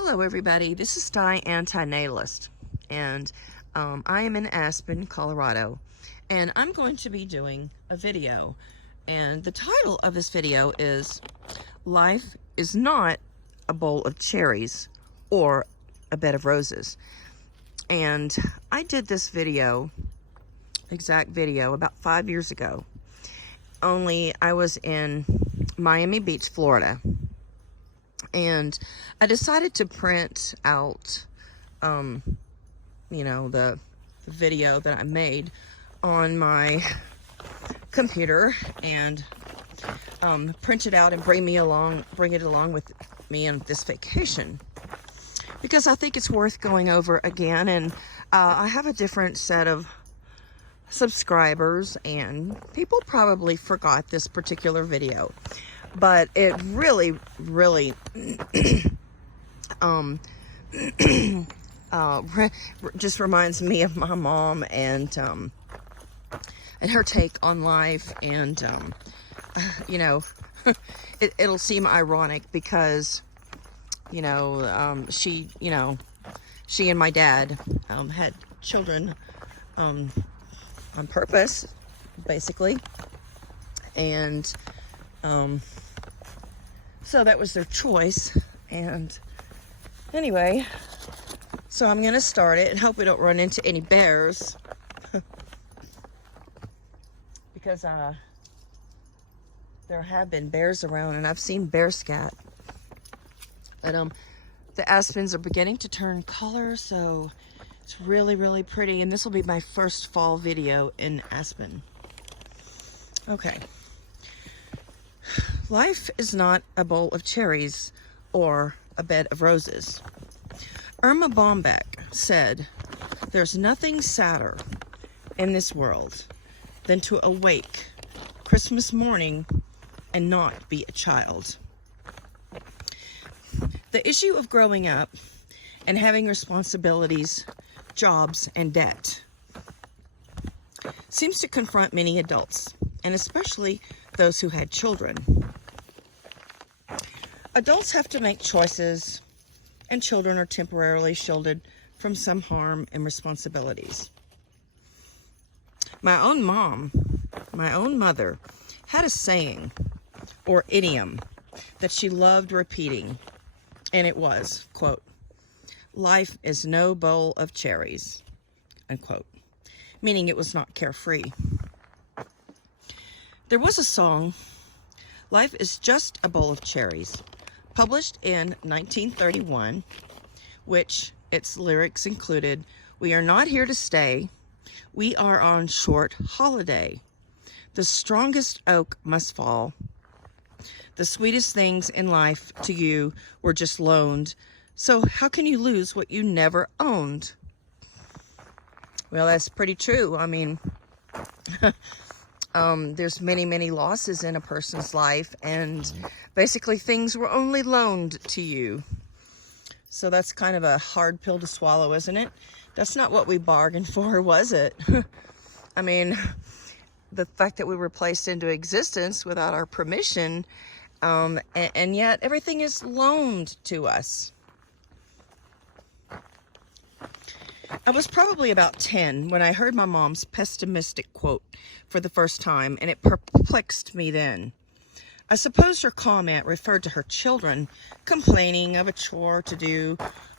Hello everybody, this is Diane Anti-Natalist, and I am in Aspen, Colorado, and I'm going to be doing a video, and the title of this video is Life is Not a Bowl of Cherries or a Bed of Roses. And I did this exact video about 5 years ago, only I was in Miami Beach, Florida. And I decided to print out, the video that I made on my computer and print it out and bring it along with me on this vacation, because I think it's worth going over again. And I have a different set of subscribers, and people probably forgot this particular video. But it really just reminds me of my mom and her take on life. And it'll seem ironic because she and my dad had children on purpose, basically, and so that was their choice. And anyway, so I'm gonna start it and hope we don't run into any bears because there have been bears around, and I've seen bear scat. But the aspens are beginning to turn color, so it's really pretty, and this will be my first fall video in Aspen. Okay. Life is not a bowl of cherries or a bed of roses. Irma Bombeck said, "There's nothing sadder in this world than to awake Christmas morning and not be a child." The issue of growing up and having responsibilities, jobs, and debt seems to confront many adults, and especially those who had children. Adults have to make choices, and children are temporarily shielded from some harm and responsibilities. My own mother, had a saying or idiom that she loved repeating, and it was, quote, "Life is no bowl of cherries," unquote, meaning it was not carefree. There was a song, "Life is Just a Bowl of Cherries," published in 1931, which its lyrics included, "We are not here to stay. We are on short holiday. The strongest oak must fall. The sweetest things in life to you were just loaned. So how can you lose what you never owned?" Well, that's pretty true. I mean, there's many losses in a person's life, and basically things were only loaned to you. So that's kind of a hard pill to swallow, isn't it? That's not what we bargained for, was it? I mean, the fact that we were placed into existence without our permission, and yet everything is loaned to us. I was probably about 10 when I heard my mom's pessimistic quote for the first time, and it perplexed me then. I suppose her comment referred to her children complaining of a chore to do,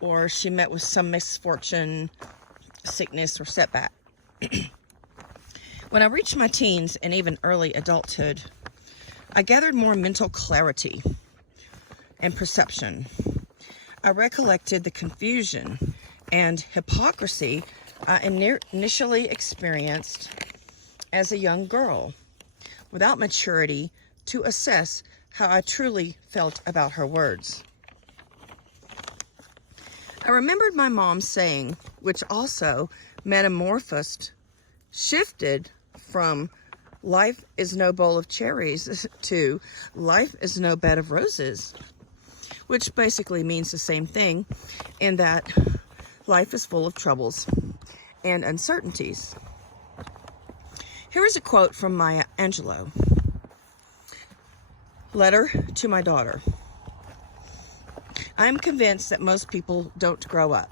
or she met with some misfortune, sickness, or setback. When I reached my teens and even early adulthood, I gathered more mental clarity and perception. I recollected the confusion and hypocrisy I initially experienced as a young girl, without maturity to assess how I truly felt about her words. I remembered my mom saying, which also shifted from "life is no bowl of cherries" to "life is no bed of roses," which basically means the same thing, in that life is full of troubles and uncertainties. Here is a quote from Maya Angelou. Letter to my daughter. I'm convinced that most people don't grow up.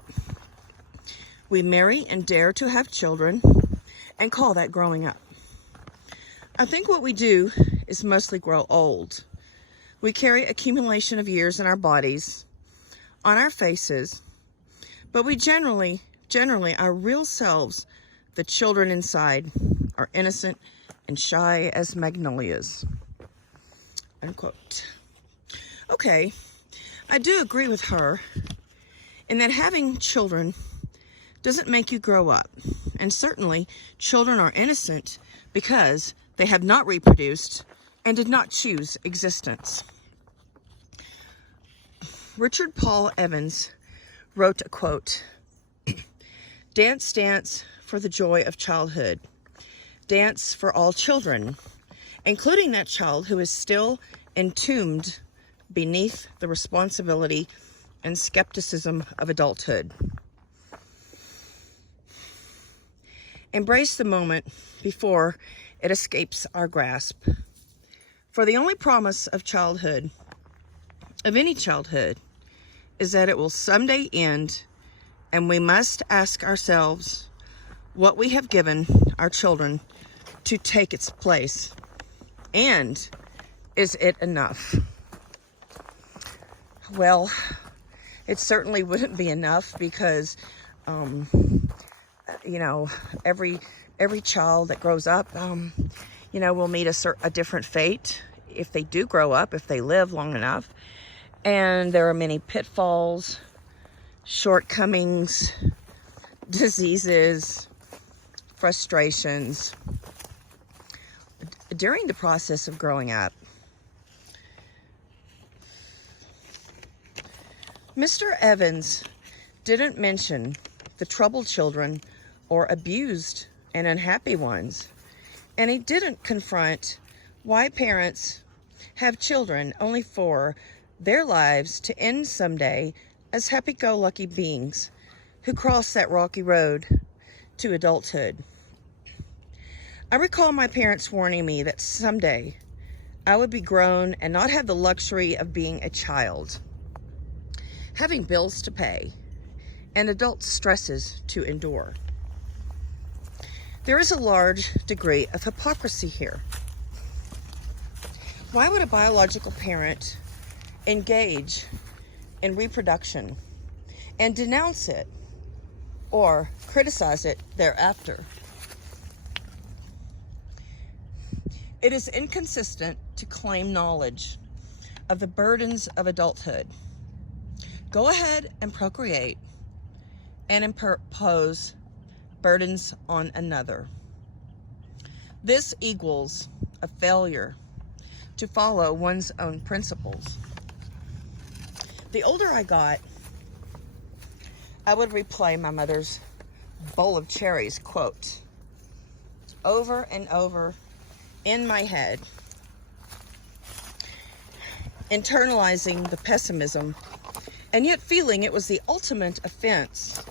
We marry and dare to have children and call that growing up. I think what we do is mostly grow old. We carry accumulation of years in our bodies, on our faces, but we generally, our real selves, the children inside, are innocent and shy as magnolias. Unquote. Okay, I do agree with her in that having children doesn't make you grow up. And certainly, children are innocent because they have not reproduced and did not choose existence. Richard Paul Evans wrote a quote, "Dance, dance for the joy of childhood. Dance for all children, including that child who is still entombed beneath the responsibility and skepticism of adulthood. Embrace the moment before it escapes our grasp. For the only promise of childhood, of any childhood, is that it will someday end, and we must ask ourselves what we have given our children to take its place, and is it enough?" Well, it certainly wouldn't be enough because, you know, every child that grows up, you know, will meet a different fate if they do grow up, if they live long enough. And there are many pitfalls, shortcomings, diseases, frustrations during the process of growing up. Mr. Evans didn't mention the troubled children or abused and unhappy ones, and he didn't confront why parents have children only for their lives to end someday as happy-go-lucky beings who cross that rocky road to adulthood. I recall my parents warning me that someday I would be grown and not have the luxury of being a child, having bills to pay and adult stresses to endure. There is a large degree of hypocrisy here. Why would a biological parent engage in reproduction and denounce it or criticize it thereafter? It is inconsistent to claim knowledge of the burdens of adulthood. Go ahead and procreate and impose burdens on another. This equals a failure to follow one's own principles. The older I got, I would replay my mother's bowl of cherries quote over and over in my head, internalizing the pessimism and yet feeling it was the ultimate offense.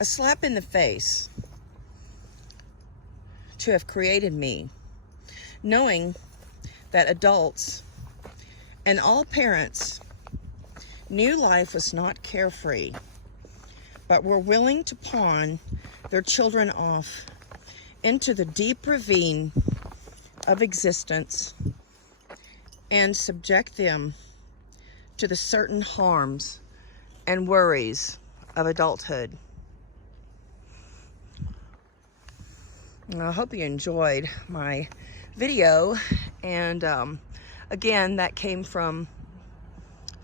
A slap in the face to have created me, knowing that adults and all parents knew life was not carefree, but were willing to pawn their children off into the deep ravine of existence and subject them to the certain harms and worries of adulthood. I hope you enjoyed my video, and again, that came from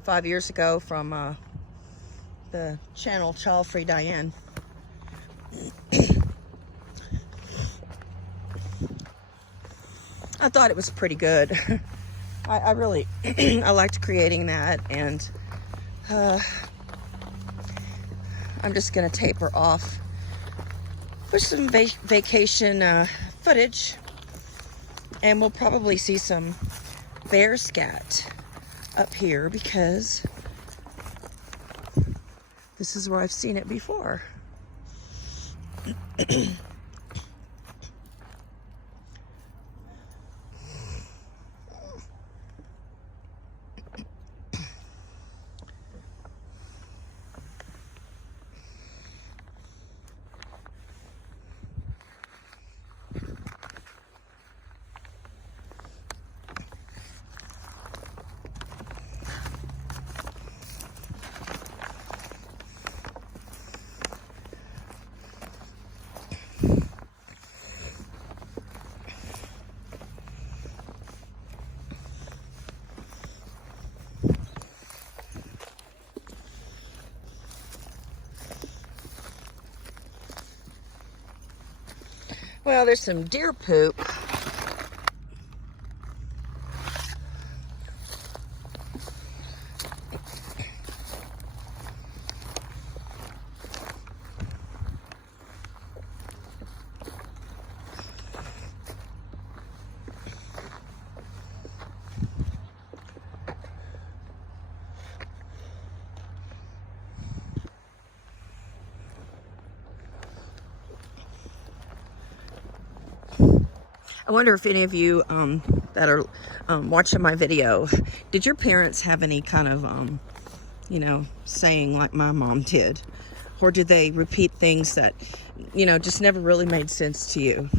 5 years ago from the channel Childfree Diane. I thought it was pretty good. I really I liked creating that, and I'm just gonna taper off with some vacation footage, and we'll probably see some bear scat up here because this is where I've seen it before. Well, there's some deer poop. I wonder if any of you that are watching my video, did your parents have any kind of, you know, saying like my mom did? Or did they repeat things that, you know, just never really made sense to you?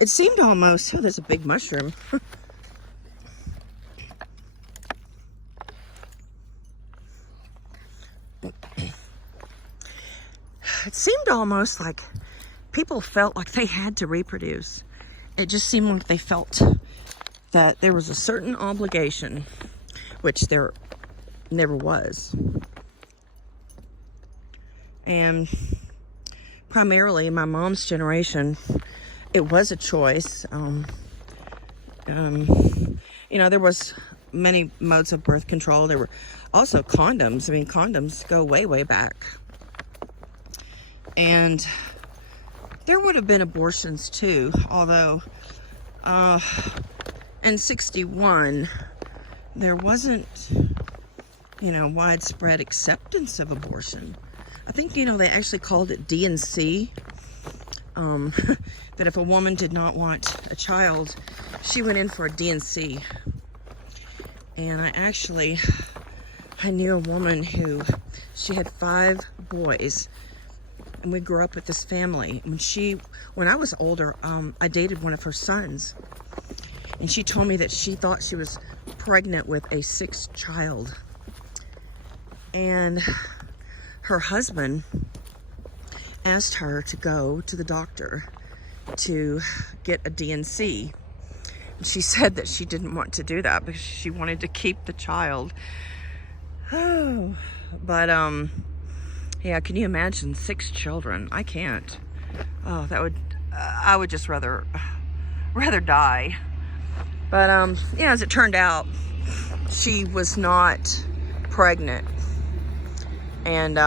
It seemed almost, oh, there's a big mushroom. It seemed almost like people felt like they had to reproduce. It just seemed like they felt that there was a certain obligation, which there never was. And primarily in my mom's generation, it was a choice. You know, there was many modes of birth control. There were also condoms. I mean, condoms go way, way back. And there would have been abortions too, although in '61 there wasn't, you know, widespread acceptance of abortion. I think, you know, they actually called it D&C, that if a woman did not want a child, she went in for a D&C. And I knew a woman who, she had 5 boys. And we grew up with this family. When I was older, I dated one of her sons. And she told me that she thought she was pregnant with a 6th child. And her husband asked her to go to the doctor to get a D&C. And she said that she didn't want to do that because she wanted to keep the child. Oh, but, yeah, can you imagine 6 children? I can't. Oh, I would just rather die. But, yeah, as it turned out, she was not pregnant. And,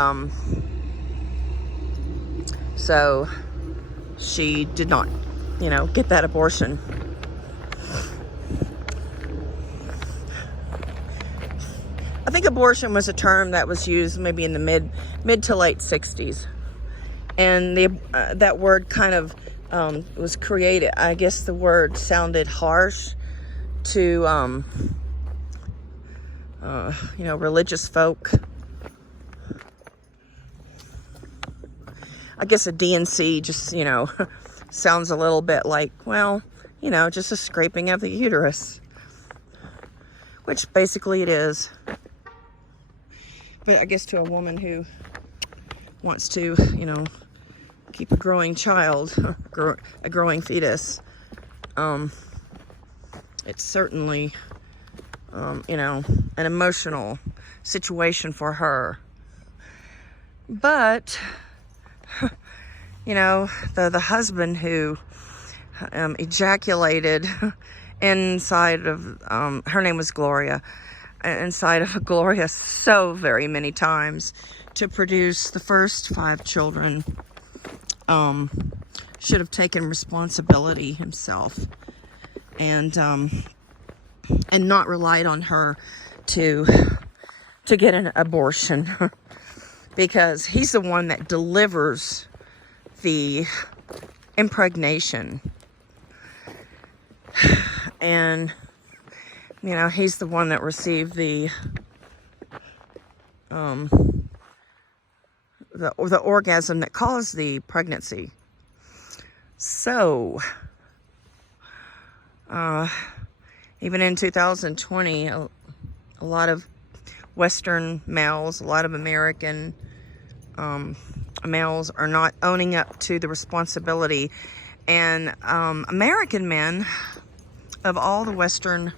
so she did not, you know, get that abortion. I think abortion was a term that was used maybe in the mid to late 60s. And that word kind of was created. I guess the word sounded harsh to, you know, religious folk. I guess a D&C just, you know, sounds a little bit like, well, you know, just a scraping of the uterus. Which basically it is. But I guess to a woman who wants to, you know, keep a growing child, a growing fetus, it's certainly, you know, an emotional situation for her. But, you know, the husband who ejaculated inside of, her name was Gloria, inside of Gloria so very many times to produce the first 5 children, should have taken responsibility himself and not relied on her to get an abortion because he's the one that delivers the impregnation. And you know, he's the one that received the orgasm that caused the pregnancy. So, even in 2020, a lot of Western males, a lot of American males are not owning up to the responsibility. And American men of all the Western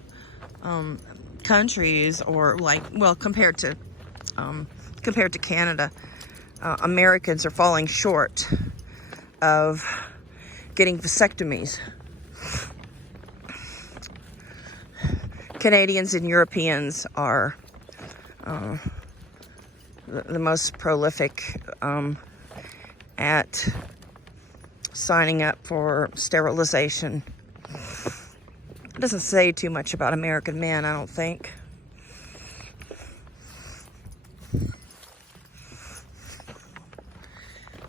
countries, or like, well, compared to Canada, Americans are falling short of getting vasectomies. Canadians and Europeans are the most prolific at signing up for sterilization. It doesn't say too much about American men, I don't think.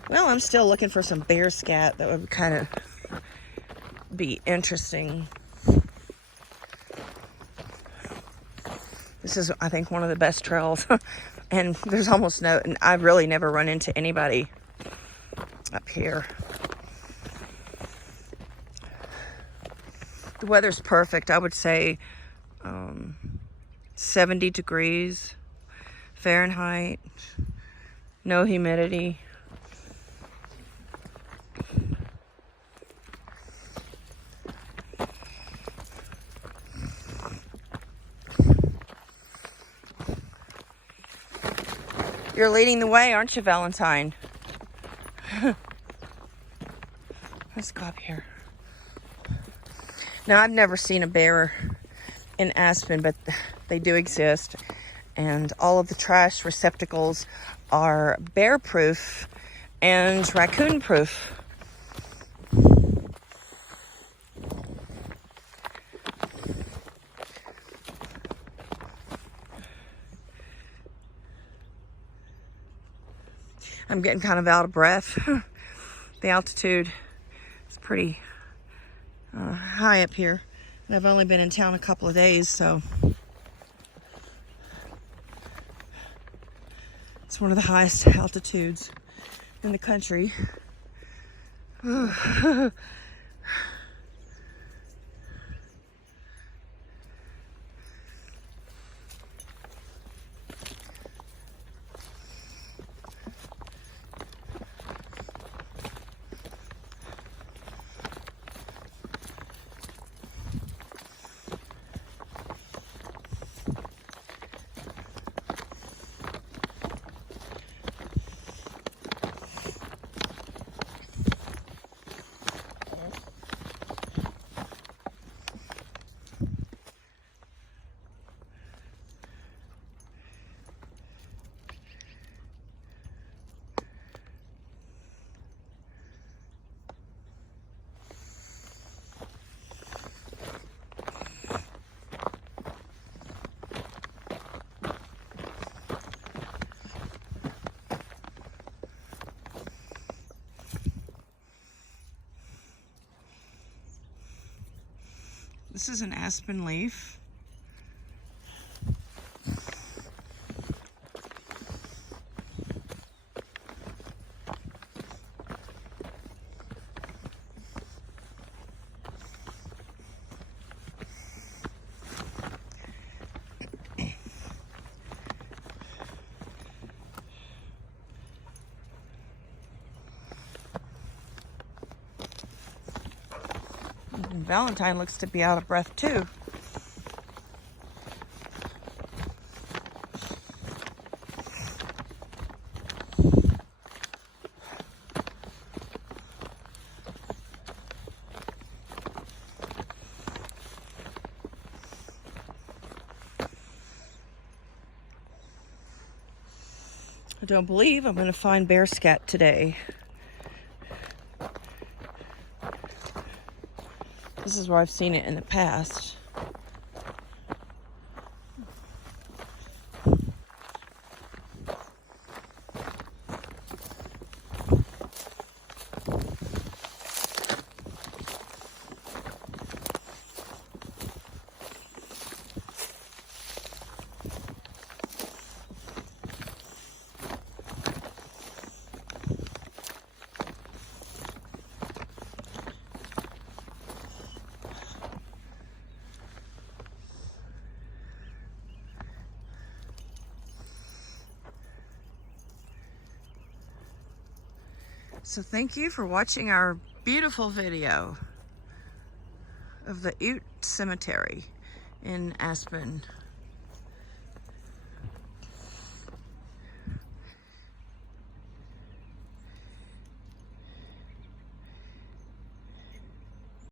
Well, I'm still looking for some bear scat. That would kind of be interesting. This is, I think, one of the best trails. And there's almost no, and I've really never run into anybody up here. The weather's perfect. I would say 70 degrees Fahrenheit, no humidity. You're leading the way, aren't you, Valentine? Let's go up here. Now, I've never seen a bear in Aspen, but they do exist. And all of the trash receptacles are bear-proof and raccoon-proof. I'm getting kind of out of breath. The altitude is pretty high up here. And I've only been in town a couple of days, so it's one of the highest altitudes in the country. This is an aspen leaf. Valentine looks to be out of breath too. I don't believe I'm going to find bear scat today. This is where I've seen it in the past. So thank you for watching our beautiful video of the Ute Cemetery in Aspen.